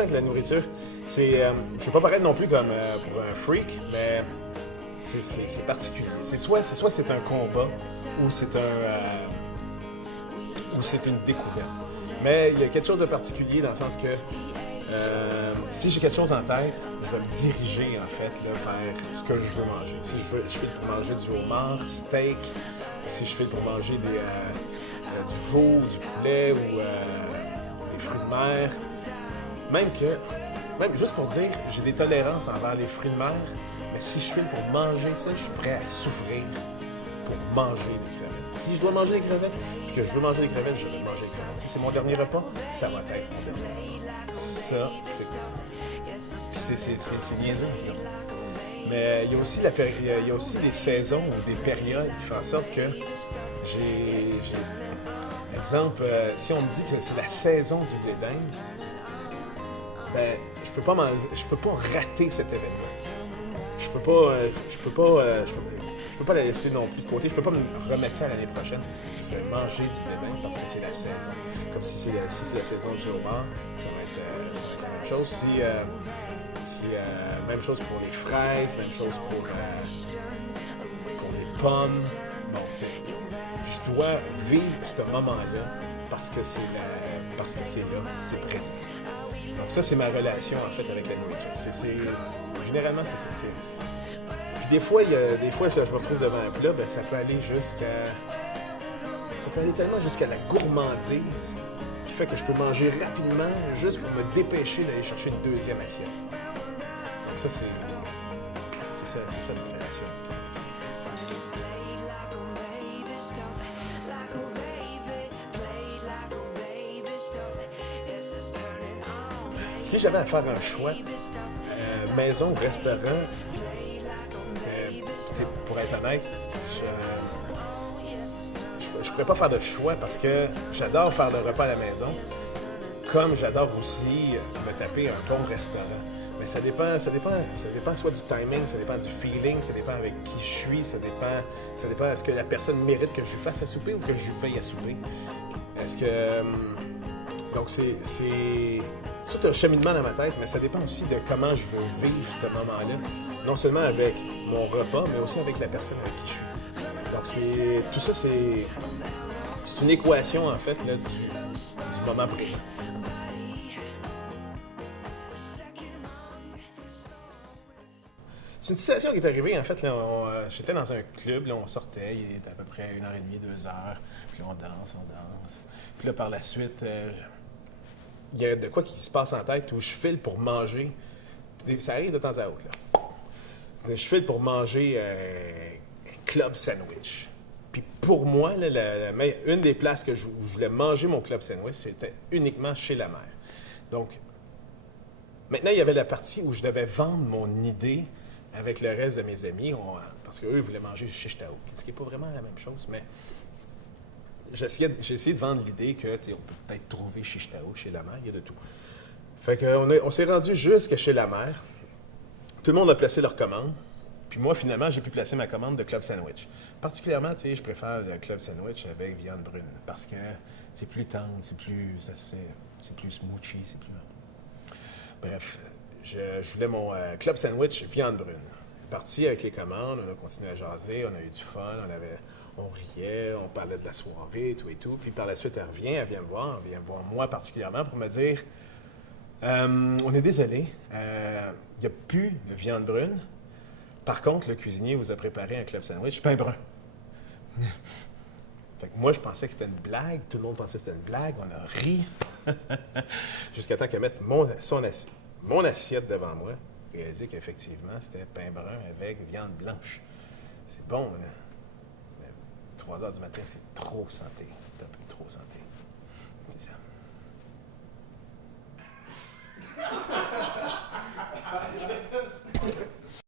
relation avec la nourriture, c'est... je ne veux pas paraître non plus comme pour un freak, mais c'est particulier. C'est soit que c'est un combat ou c'est une découverte. Mais il y a quelque chose de particulier dans le sens que si j'ai quelque chose en tête, je vais me diriger en fait là, vers ce que je veux manger. Si je fais pour manger du homard, steak, ou si je fais pour manger du veau, du poulet ou des fruits de mer. Même juste pour dire, j'ai des tolérances envers les fruits de mer, mais si je file pour manger ça, je suis prêt à souffrir pour manger des crevettes. Si je dois manger des crevettes, puis que je veux manger des crevettes, je vais manger des crevettes. Si c'est mon dernier repas, ça va être mon dernier repas. Ça, c'est niaiseux, c'est comme ça. Mais il y a aussi des saisons ou des périodes qui font en sorte que exemple, si on me dit que c'est la saison du blé d'Inde, ben, je peux pas rater cet événement. Je peux pas la laisser non plus de côté. Je peux pas me remettre ça l'année prochaine. Je vais manger du blé d'Inde parce que c'est la saison. Comme si c'est la saison du homard, ça va être la même chose. Même chose pour les fraises, même chose pour les pommes. Bon, je dois vivre ce moment-là parce que c'est là, c'est présent. Donc ça, c'est ma relation en fait avec la nourriture. Généralement, c'est ça. Puis des fois, je me retrouve devant un plat, ben, ça peut aller tellement jusqu'à la gourmandise qui fait que je peux manger rapidement juste pour me dépêcher d'aller chercher une deuxième assiette. Donc ça, c'est ça ma relation. Si j'avais à faire un choix, maison ou restaurant, pour être honnête, je pourrais pas faire de choix parce que j'adore faire le repas à la maison, comme j'adore aussi me taper un bon restaurant. Mais ça dépend soit du timing, ça dépend du feeling, ça dépend avec qui je suis, ça dépend est-ce que la personne mérite que je lui fasse à souper ou que je lui paye à souper. Est-ce que... Donc c'est tout un cheminement dans ma tête, mais ça dépend aussi de comment je veux vivre ce moment-là. Non seulement avec mon repas, mais aussi avec la personne avec qui je suis. Donc tout ça, c'est une équation en fait là, du moment présent. C'est une situation qui est arrivée, en fait, là, j'étais dans un club, là, on sortait, il était à peu près 1h30, 2 heures, puis là, on danse. Puis là, par la suite, il y a de quoi qui se passe en tête où je file pour manger, ça arrive de temps à autre, là. Je file pour manger un club sandwich. Puis pour moi, là, une des places où je voulais manger mon club sandwich, c'était uniquement chez la mère. Donc, maintenant, il y avait la partie où je devais vendre mon idée avec le reste de mes amis, parce qu'eux, ils voulaient manger du shish taouk, ce qui n'est pas vraiment la même chose, mais j'ai essayé de vendre l'idée qu'on peut peut-être trouver shish taouk chez la mère, il y a de tout. Fait qu'on s'est rendu jusqu'à chez la mère, tout le monde a placé leur commande, puis moi, finalement, j'ai pu placer ma commande de club sandwich. Particulièrement, je préfère le club sandwich avec viande brune, parce que c'est plus tendre, c'est plus smoochy, c'est plus... Bref, je voulais mon club sandwich viande brune. Parti avec les commandes, on a continué à jaser, on a eu du fun, on riait, on parlait de la soirée, tout et tout. Puis par la suite, elle vient me voir moi particulièrement pour me dire on est désolé, il n'y a plus de viande brune. Par contre, le cuisinier vous a préparé un club sandwich pain brun. Fait que moi, je pensais que c'était une blague, tout le monde pensait que c'était une blague, on a ri. Jusqu'à temps qu'elle mette mon assiette devant moi, réaliser qu'effectivement, c'était pain brun avec viande blanche. C'est bon, hein? Mais 3 heures du matin, c'est trop santé. C'est un peu trop santé. C'est ça.